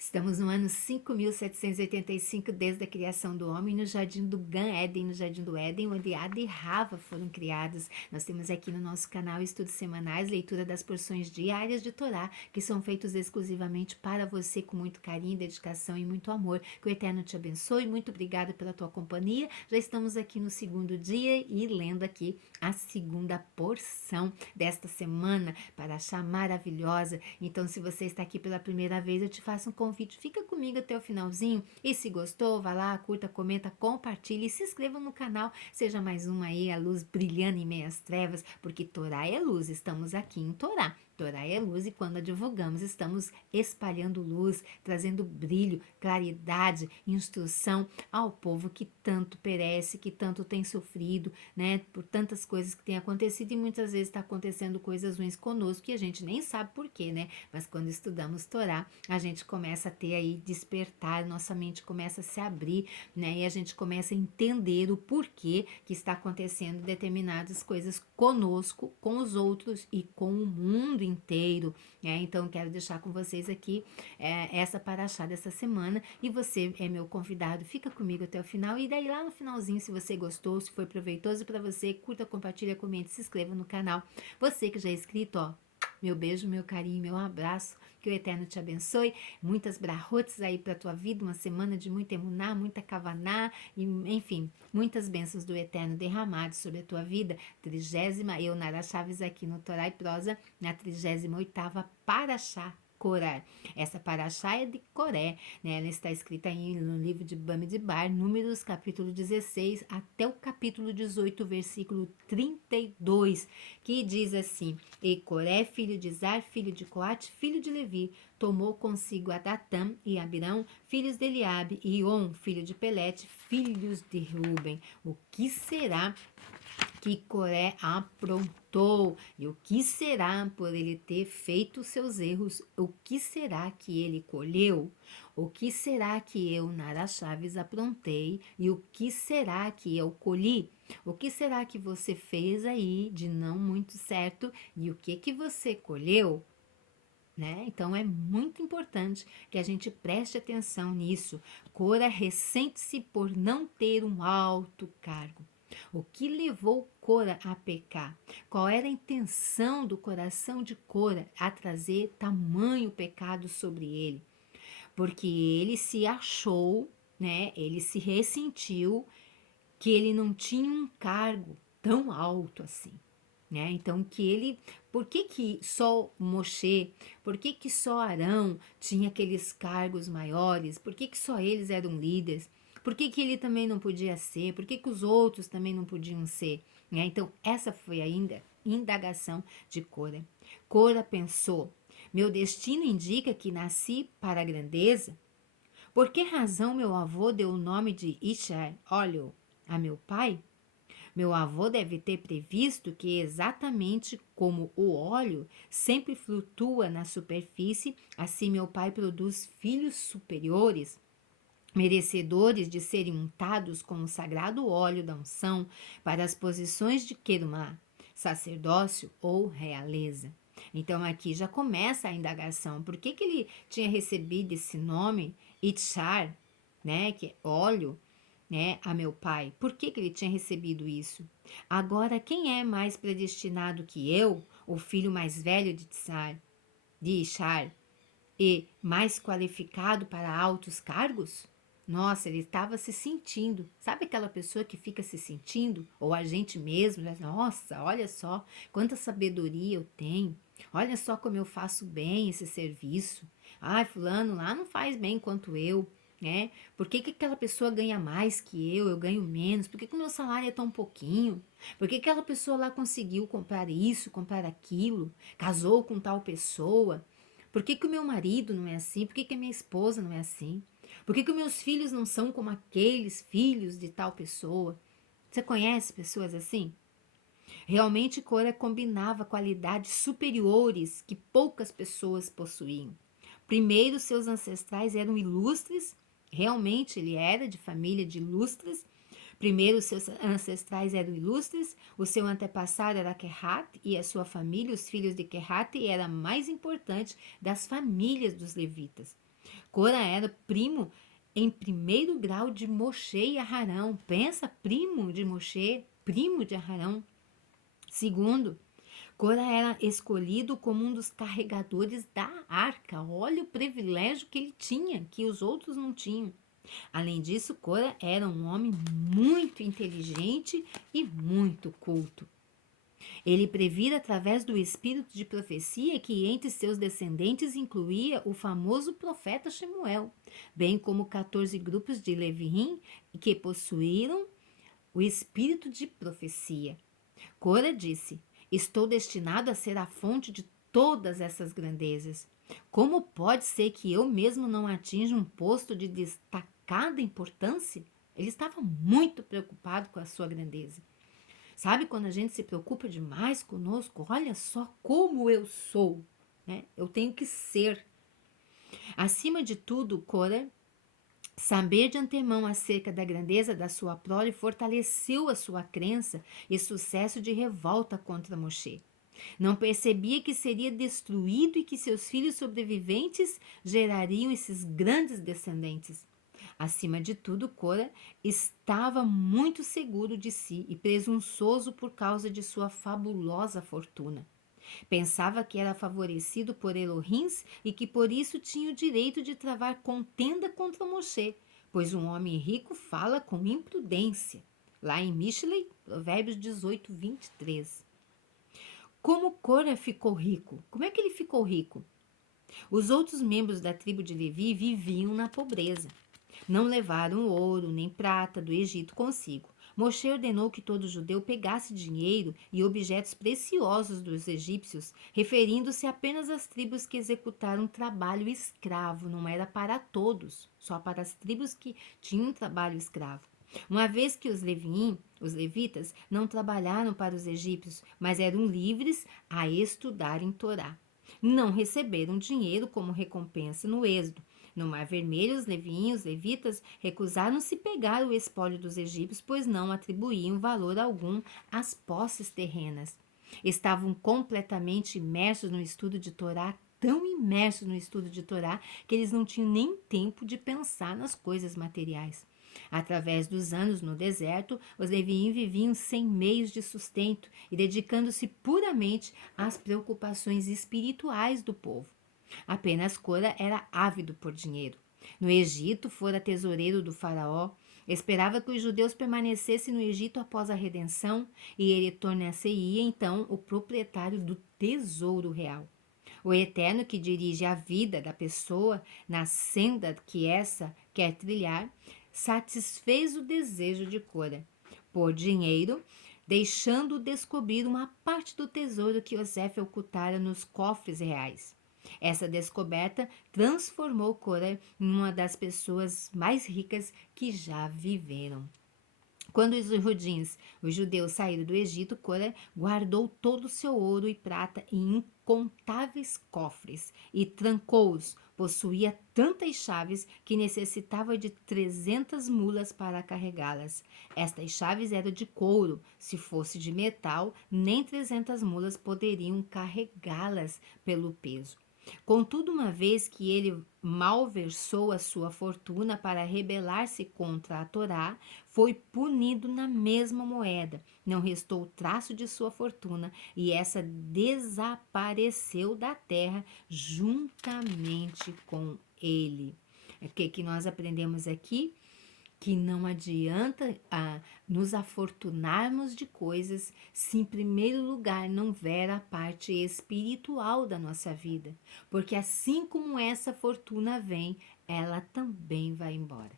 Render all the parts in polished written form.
Estamos no ano 5.785 desde a criação do homem no jardim do Gan Eden, no jardim do Éden, onde Ada e Rava foram criados. Nós temos aqui no nosso canal estudos semanais, leitura das porções diárias de Torá, que são feitos exclusivamente para você com muito carinho, dedicação e muito amor. Que o Eterno te abençoe. Muito obrigada pela tua companhia. Já estamos aqui no segundo dia e lendo aqui a segunda porção desta semana, para achar maravilhosa. Então, se você está aqui pela primeira vez, eu te faço um convite, fica comigo até o finalzinho e se gostou, vá lá, curta, comenta, compartilhe e se inscreva no canal, seja mais uma aí, a luz brilhando em meias trevas, porque Torá é luz, estamos aqui em Torá. Torá é luz e quando a divulgamos estamos espalhando luz, trazendo brilho, claridade, instrução ao povo que tanto perece, que tanto tem sofrido, né, por tantas coisas que têm acontecido e muitas vezes está acontecendo coisas ruins conosco e a gente nem sabe por quê, né? Mas quando estudamos Torá, a gente começa a ter aí despertar, nossa mente começa a se abrir, né? E a gente começa a entender o porquê que está acontecendo determinadas coisas conosco, com os outros e com o mundo inteiro, né? Então quero deixar com vocês aqui essa paraxá dessa semana e você é meu convidado, fica comigo até o final e daí lá no finalzinho, se você gostou, se foi proveitoso para você, curta, compartilha, comente, se inscreva no canal. Você que já é inscrito, ó, meu beijo, meu carinho, meu abraço, que o Eterno te abençoe, muitas brahotes aí para tua vida, uma semana de muita emuná, muita kavaná, e, enfim, muitas bênçãos do Eterno derramadas sobre a tua vida. 30ª, eu, Nara Chaves, aqui no Torá e Prosa, na 38ª Paraxá Coré. Essa paraxá é de Coré, né? Ela está escrita aí no livro de Bamidbar, Números, capítulo 16, até o capítulo 18, versículo 32, que diz assim: E Coré, filho de Zar, filho de Coate, filho de Levi, tomou consigo a Datã e Abirão, filhos de Eliabe, e On, filho de Pelete, filhos de Ruben. O que será que Coré aprontou? E o que será por ele ter feito seus erros? O que será que ele colheu? O que será que eu, Nara Chaves, aprontei? E o que será que eu colhi? O que será que você fez aí de não muito certo? E o que você colheu? Né? Então é muito importante que a gente preste atenção nisso. Cora ressente-se por não ter um alto cargo. O que levou Cora a pecar? Qual era a intenção do coração de Cora a trazer tamanho pecado sobre ele? Porque ele se achou, né? Ele se ressentiu que ele não tinha um cargo tão alto assim. Né? Então que ele, por que só Moshe, por que só Arão tinha aqueles cargos maiores, por que só eles eram líderes, por que ele também não podia ser, por que os outros também não podiam ser, né? Então essa foi ainda a indagação de Cora. Cora pensou: meu destino indica que nasci para a grandeza. Por que razão meu avô deu o nome de Ishar, óleo, a meu pai? Meu avô deve ter previsto que, exatamente como o óleo sempre flutua na superfície, assim meu pai produz filhos superiores, merecedores de serem untados com o sagrado óleo da unção para as posições de querumá, sacerdócio ou realeza. Então aqui já começa a indagação. Por que ele tinha recebido esse nome, Itchar, né, que é óleo, né, a meu pai? Por que ele tinha recebido isso? Agora, quem é mais predestinado que eu, o filho mais velho de Ishar, e mais qualificado para altos cargos? Nossa, ele estava se sentindo. Sabe aquela pessoa que fica se sentindo? Ou a gente mesmo, né? Nossa, olha só quanta sabedoria eu tenho. Olha só como eu faço bem esse serviço. Ai, fulano lá não faz bem quanto eu, né? Por que aquela pessoa ganha mais que eu ganho menos? Por que o meu salário é tão pouquinho? Por que aquela pessoa lá conseguiu comprar isso, comprar aquilo, casou com tal pessoa? Por que o meu marido não é assim? Por que a minha esposa não é assim? Por que os meus filhos não são como aqueles filhos de tal pessoa? Você conhece pessoas assim? Realmente Cora combinava qualidades superiores que poucas pessoas possuíam. Primeiro, seus ancestrais eram ilustres, realmente ele era de família de ilustres. Primeiro, seus ancestrais eram ilustres, o seu antepassado era Kehat e a sua família, os filhos de Kehat, era a mais importante das famílias dos levitas. Cora era primo em primeiro grau de Moshe e Aharão. Pensa, primo de Moshe, primo de Aharão. Segundo, Cora era escolhido como um dos carregadores da arca. Olha o privilégio que ele tinha, que os outros não tinham. Além disso, Cora era um homem muito inteligente e muito culto. Ele previra através do espírito de profecia que entre seus descendentes incluía o famoso profeta Shemuel, bem como 14 grupos de Leviim que possuíram o espírito de profecia. Cora disse: Estou destinado a ser a fonte de todas essas grandezas. Como pode ser que eu mesmo não atinja um posto de destacada importância? Ele estava muito preocupado com a sua grandeza. Sabe quando a gente se preocupa demais conosco? Olha só como eu sou, né? Eu tenho que ser. Acima de tudo, Cora, saber de antemão acerca da grandeza da sua prole fortaleceu a sua crença e sucesso de revolta contra Moshe. Não percebia que seria destruído e que seus filhos sobreviventes gerariam esses grandes descendentes. Acima de tudo, Cora estava muito seguro de si e presunçoso por causa de sua fabulosa fortuna. Pensava que era favorecido por Elohims e que por isso tinha o direito de travar contenda contra Moshe, pois um homem rico fala com imprudência. Lá em Mishlei, Provérbios 18, 23. Como Cora ficou rico? Como é que ele ficou rico? Os outros membros da tribo de Levi viviam na pobreza. Não levaram ouro nem prata do Egito consigo. Moshe ordenou que todo judeu pegasse dinheiro e objetos preciosos dos egípcios, referindo-se apenas às tribos que executaram trabalho escravo, não era para todos, só para as tribos que tinham trabalho escravo. Uma vez que os levitas, não trabalharam para os egípcios, mas eram livres a estudarem Torá. Não receberam dinheiro como recompensa no êxodo. No Mar Vermelho, os levitas, recusaram-se pegar o espólio dos egípcios, pois não atribuíam valor algum às posses terrenas. Estavam completamente imersos no estudo de Torá, tão imersos no estudo de Torá, que eles não tinham nem tempo de pensar nas coisas materiais. Através dos anos no deserto, os leviim viviam sem meios de sustento e dedicando-se puramente às preocupações espirituais do povo. Apenas Cora era ávido por dinheiro. No Egito, fora tesoureiro do faraó, esperava que os judeus permanecessem no Egito após a redenção e ele tornar-se-ia então o proprietário do tesouro real. O Eterno, que dirige a vida da pessoa na senda que essa quer trilhar, satisfez o desejo de Cora por dinheiro, deixando-o descobrir uma parte do tesouro que Yosef ocultara nos cofres reais. Essa descoberta transformou Cora em uma das pessoas mais ricas que já viveram. Quando os judeus saíram do Egito, Cora guardou todo o seu ouro e prata em incontáveis cofres e trancou-os. Possuía tantas chaves que necessitava de 300 mulas para carregá-las. Estas chaves eram de couro. Se fosse de metal, nem 300 mulas poderiam carregá-las pelo peso. Contudo, uma vez que ele malversou a sua fortuna para rebelar-se contra a Torá, foi punido na mesma moeda. Não restou traço de sua fortuna e essa desapareceu da terra juntamente com ele. O que nós aprendemos aqui? Que não adianta nos afortunarmos de coisas se em primeiro lugar não ver a parte espiritual da nossa vida, porque assim como essa fortuna vem, ela também vai embora.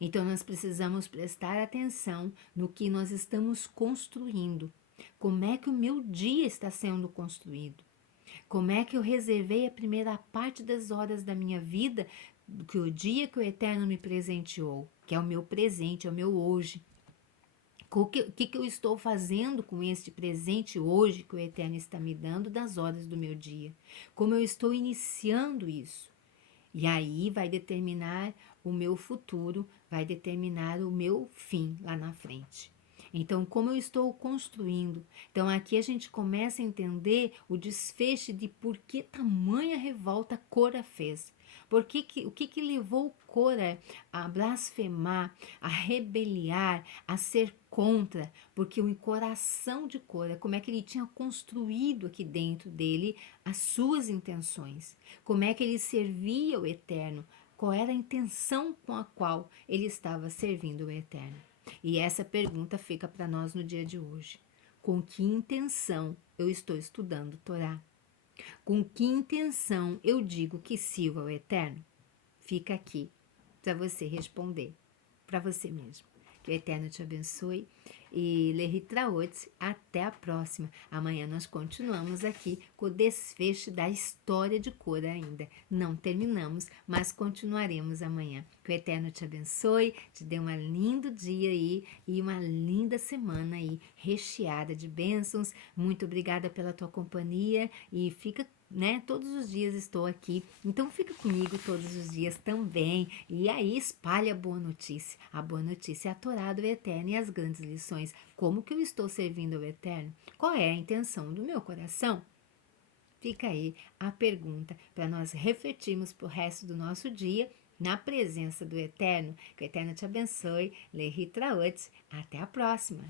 Então nós precisamos prestar atenção no que nós estamos construindo. Como é que o meu dia está sendo construído? Como é que eu reservei a primeira parte das horas da minha vida, que o dia que o Eterno me presenteou, que é o meu presente, é o meu hoje? O que eu estou fazendo com este presente hoje que o Eterno está me dando das horas do meu dia? Como eu estou iniciando isso? E aí vai determinar o meu futuro, vai determinar o meu fim lá na frente. Então, como eu estou construindo? Então, aqui a gente começa a entender o desfecho de por que tamanha revolta Cora fez. O que que levou Cora a blasfemar, a rebeliar, a ser contra? Porque o coração de Cora, como é que ele tinha construído aqui dentro dele as suas intenções? Como é que ele servia o Eterno? Qual era a intenção com a qual ele estava servindo o Eterno? E essa pergunta fica para nós no dia de hoje. Com que intenção eu estou estudando Torá? Com que intenção eu digo que sirvo ao Eterno? Fica aqui para você responder, para você mesmo. Que o Eterno te abençoe e Lehitraot, até a próxima. Amanhã nós continuamos aqui com o desfecho da história de Cora ainda. Não terminamos, mas continuaremos amanhã. Que o Eterno te abençoe, te dê um lindo dia aí e uma linda semana aí, recheada de bênçãos. Muito obrigada pela tua companhia e fica, né? Todos os dias estou aqui, então fica comigo todos os dias também. E aí espalha a boa notícia. A boa notícia é a Torá do Eterno e as grandes lições. Como que eu estou servindo ao Eterno? Qual é a intenção do meu coração? Fica aí a pergunta para nós refletirmos pro resto do nosso dia na presença do Eterno. Que o Eterno te abençoe. Lehi Traot. Até a próxima.